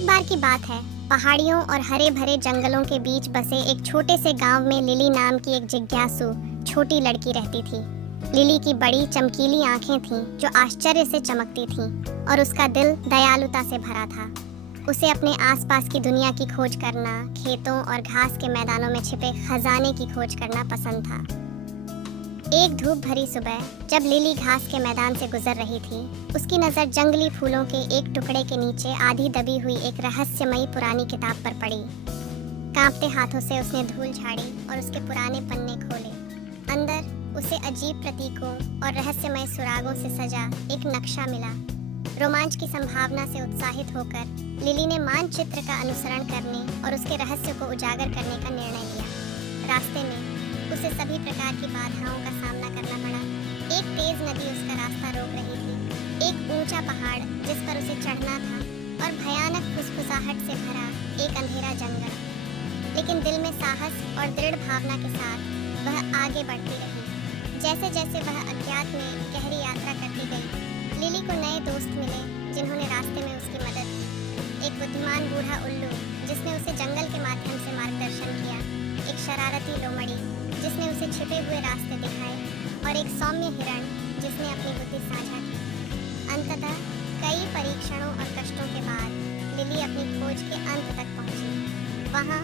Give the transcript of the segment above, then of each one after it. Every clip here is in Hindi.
एक बार की बात है, पहाड़ियों और हरे भरे जंगलों के बीच बसे एक छोटे से गांव में लिली नाम की एक जिज्ञासु छोटी लड़की रहती थी। लिली की बड़ी चमकीली आंखें थीं जो आश्चर्य से चमकती थीं और उसका दिल दयालुता से भरा था। उसे अपने आसपास की दुनिया की खोज करना, खेतों और घास के मैदानों में छिपे खजाने की खोज करना पसंद था। एक धूप भरी सुबह जब लिली घास के मैदान से गुजर रही थी, उसकी नज़र जंगली फूलों के एक टुकड़े के नीचे आधी दबी हुई एक रहस्यमयी पुरानी किताब पर पड़ी। कांपते हाथों से उसने धूल झाड़ी और उसके पुराने पन्ने खोले। अंदर उसे अजीब प्रतीकों और रहस्यमय सुरागों से सजा एक नक्शा मिला। रोमांच की संभावना से उत्साहित होकर लिली ने मानचित्र का अनुसरण करने और उसके रहस्य को उजागर करने का निर्णय लिया। रास्ते में उसे सभी प्रकार की बाधाओं का सामना करना पड़ा। एक तेज नदी उसका रास्ता रोक रही थी, एक ऊंचा पहाड़ जिस पर उसे चढ़ना था और भयानक फुसफुसाहट से भरा एक अंधेरा जंगल। लेकिन दिल में साहस और दृढ़ भावना के साथ वह आगे बढ़ती रही। जैसे जैसे वह अज्ञात में गहरी यात्रा करती गई, लिली को नए दोस्त मिले जिन्होंने रास्ते में उसकी मदद की। एक बुद्धिमान बूढ़ा उल्लू जिसने उसे जंगल के माध्यम से मार्गदर्शन किया, एक शरारती लोमड़ी जिसने उसे छिपे हुए रास्ते दिखाए और एक सौम्य हिरण जिसने अपनी बुद्धि साझा की। अंततः कई परीक्षणों और कष्टों के बाद लिली अपनी खोज के अंत तक पहुंची। वहां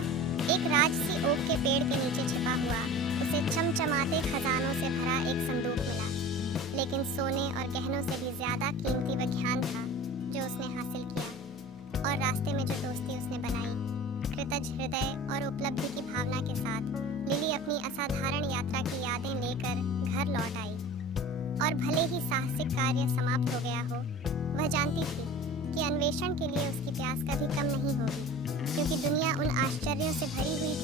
एक राजसी ओक के पेड़ के नीचे छिपा हुआ उसे चमचमाते खजानों से भरा एक संदूक मिला। लेकिन सोने और गहनों से भी ज्यादा कीमती वह ज्ञान था जो उसने हासिल किया। और रास्ते में जो दोस्ती उसने बनाई, कृतज्ञ हृदय और उपलब्धि की भावना के साथ लिली अपनी असाधारण यात्रा की यादें लेकर घर लौट आई। और भले ही साहसिक कार्य समाप्त हो गया हो, वह जानती थी कि अन्वेषण के लिए उसकी प्यास कभी कम नहीं होगी, क्योंकि दुनिया उन आश्चर्यों से भरी हुई